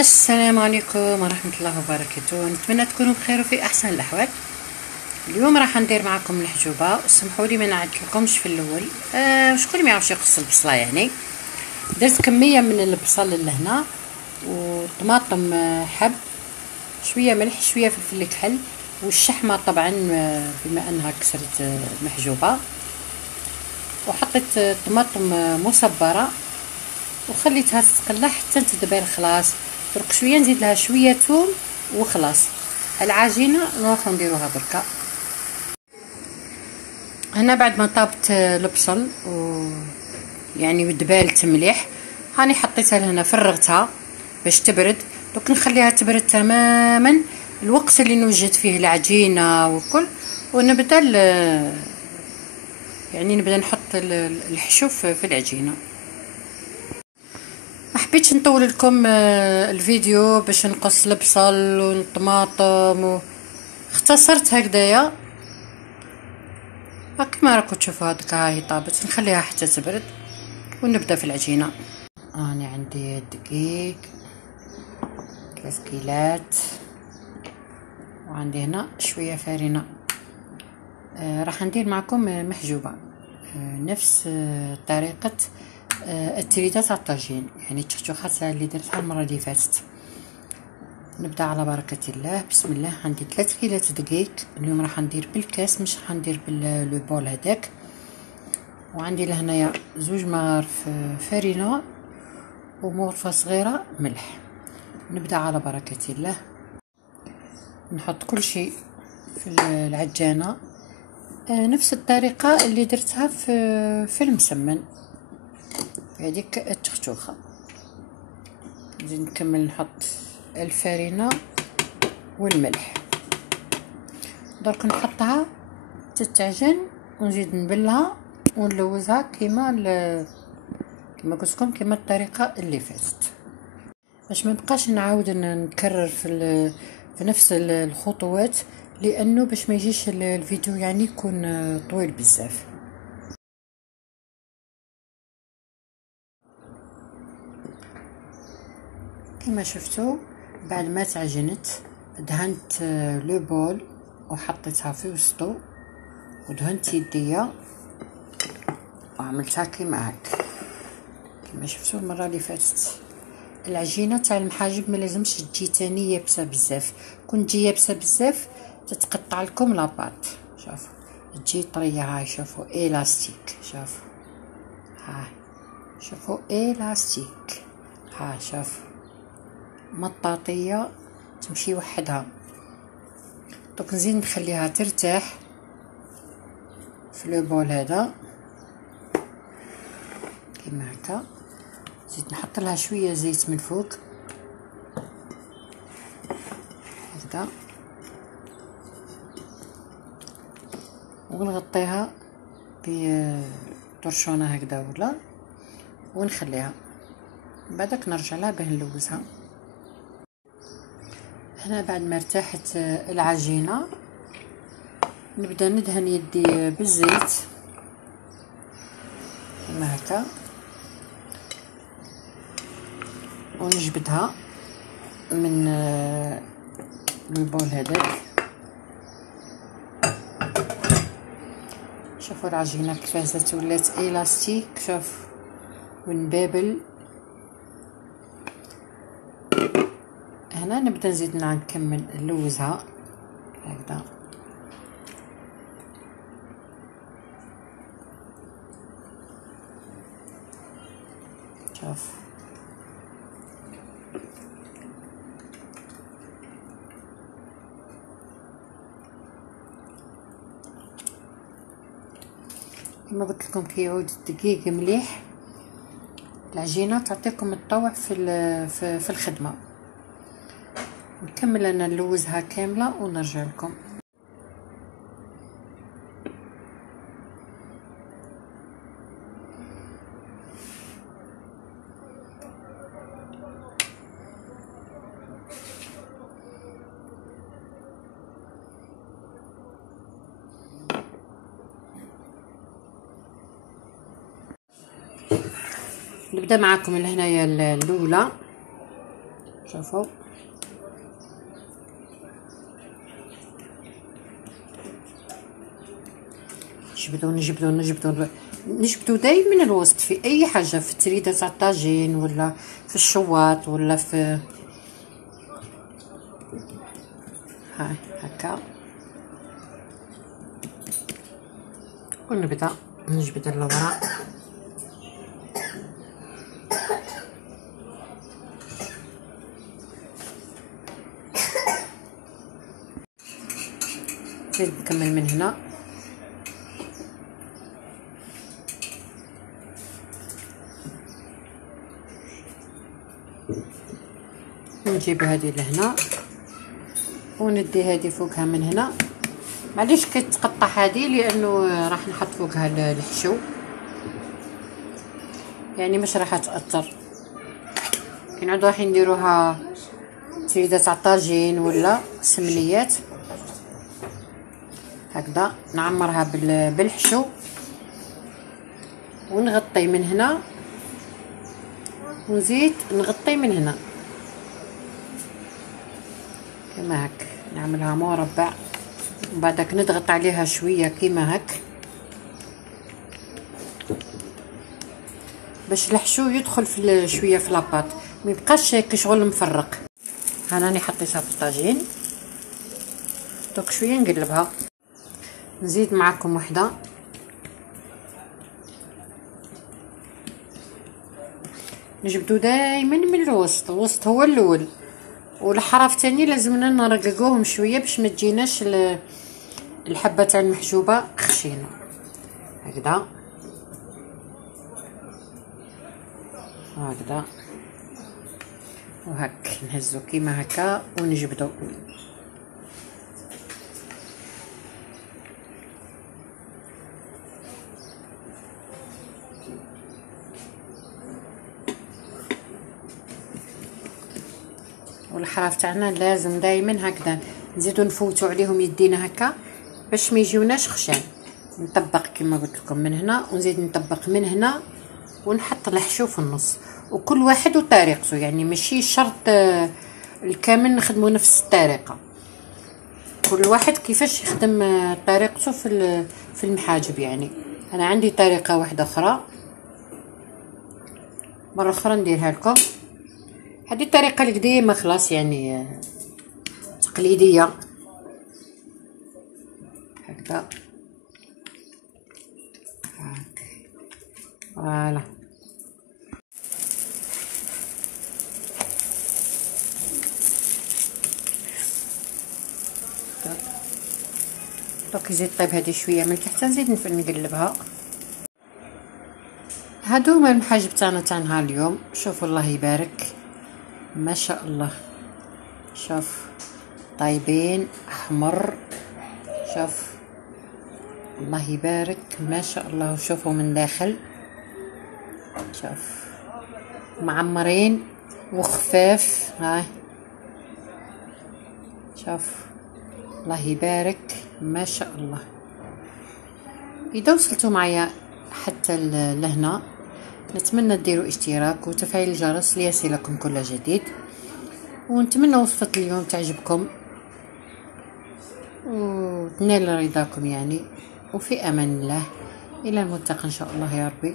السلام عليكم ورحمة الله وبركاته. نتمنى تكونوا بخير وفي أحسن الأحوال. اليوم راح ندير معكم الحجوبة. سمحوا لي ما نعدلكمش في الأول. شكون ما يعرفش يقص البصلة يعني. درت كمية من البصل لهنا وطماطم حب، شوية ملح، شوية فلفل كحل، والشحمة طبعا بما أنها كسرت محجوبة، وحطيت طماطم مصبرة وخليتها تتقلى حتى تدبل. خلاص درك شويه نزيد لها شويه ثوم وخلاص. العجينه نروحو نديروها بركا. هنا بعد ما طابت البصل يعني ودبالت مليح، هاني حطيتها لهنا، فرغتها باش تبرد. دوك نخليها تبرد تماما الوقت اللي نوجد فيه العجينه وكل، ونبدا يعني نبدا نحط الحشو في العجينه. ما حبيتش نطول لكم الفيديو باش نقص البصل والطماطم اختصرت هكذايا. كما راكم تشوفوا هذيك هاي طابت، نخليها حتى تبرد ونبدا في العجينه. انا عندي الدقيق 3 كيلات، وعندي هنا شويه فرينه. راح ندير معكم محجوبه نفس طريقه التريدات تاع الطاجين، يعني التشخشوخات اللي درتها المره اللي فاتت. نبدا على بركه الله. بسم الله. عندي 3 كيلات دقيق، اليوم راح ندير بالكاس مش راح ندير بالبول هذاك. وعندي لهنايا 2 مغارف فرينه ومغرفه صغيره ملح. نبدا على بركه الله. نحط كل شيء في العجانه نفس الطريقه اللي درتها في المسمن، في هذيك التخشوخه. نزيد نكمل نحط الفرينه والملح. درك نحطها تتعجن ونزيد نبلها ونلوزها كما قلت لكم، كما الطريقه اللي فاتت، باش ما نبقاش نعاود نكرر في نفس الخطوات، لانه باش ما يجيش الفيديو يعني يكون طويل بزاف. كما شفتوا بعد ما تعجنت دهنت لو بول وحطيتها في وسطو، ودهنت يديا وعملتها كيما هاك. كما شفتوا المره اللي فاتت العجينه تاع المحاجب ما لازمش تجي تاني يابسه بزاف، كون تجي يابسه بزاف تتقطع لكم لاباط. شوفوا تجي طريه، هاي شوفوا الاستيك، شوفوا هاي شوفوا الاستيك، هاي شوفوا مطاطيه تمشي وحدها. دوك نزيد نخليها ترتاح في لو بول هذا كيما هكا. نزيد نحط لها شويه زيت من فوق هكذا، ونغطيها بطرشونه هكذا ولا، ونخليها بعدك نرجع لها باه نلوزها. هنا بعد ما ارتاحت العجينه نبدا ندهن يدي بالزيت كما هكا، ونجبدها من البول هذاك. شوفوا العجينه كيفاه زات ولات الاستيك، شوف ونبابل. هنا نبدا نزيد نكمل نلوزها هكذا. شوف كما قلت لكم كيعود الدقيق مليح العجينه تعطيكم الطوع في الخدمه. نكمل انا نلوزها كامله ونرجع لكم. نبدا معكم لهنايا الاولى. شوفوا نجبدو دايما الوسط في اي حاجه، في التريده تاع الطاجين ولا في الشواط ولا في هاي هكا. ونبدا نجبد اللورا نزيد نكمل من هنا. نجيب هذه لهنا وندي هذه فوقها من هنا. معليش كتقطع هذه لانه راح نحط فوقها الحشو، يعني مش راح تاثر. كاين عاد راح نديروها تريده تاع الطاجين ولا سمنيات هكذا. نعمرها بالحشو ونغطي من هنا ونزيد نغطي من هنا كما هك. نعملها مربع وبعدك نضغط عليها شويه كيما هك باش الحشو يدخل في شويه في لاباط، ما يبقاش كشغل مفرق. انا راني حطيتها في الطاجين دوك شويه نقلبها. نزيد معكم وحده نجبدو دائما من الوسط. الوسط هو الاول، والحراف تاني لازمنا نرققوهم شويه باش ما تجيناش الحبه تاع المحجوبه خشينه هكذا وهكذا وهك. نهزو كيما هكا ونجبدو. والحراف تاعنا لازم دائما هكذا نزيدو نفوتو عليهم يدينا هكا باش ما يجيوناش خشان. نطبق كما قلت لكم من هنا ونزيد نطبق من هنا ونحط الحشو في النص. وكل واحد وطريقته، يعني ماشي شرط الكامل نخدمو نفس الطريقه. كل واحد كيفاش يخدم طريقته في المحاجب. يعني انا عندي طريقه واحده اخرى، مره اخرى نديرها لكم. هذه الطريقه اللي ديما خلاص يعني تقليديه هكذا. فوالا دوك يزيد طيب هذه شويه من تحت نزيد نقلبها. هادو هما المحاجب تاعنا تاع نهار اليوم. شوفوا الله يبارك ما شاء الله. شوف طيبين احمر، شوف الله يبارك ما شاء الله. وشوفوا من داخل شوف معمرين وخفاف. هاي شوف الله يبارك ما شاء الله. اذا وصلتوا معايا حتى لهنا نتمنى ديروا اشتراك وتفعيل الجرس ليصلكم كل جديد، ونتمنى وصفة اليوم تعجبكم وتنال رضاكم يعني. وفي امان الله، الى الملتقى ان شاء الله يا ربي.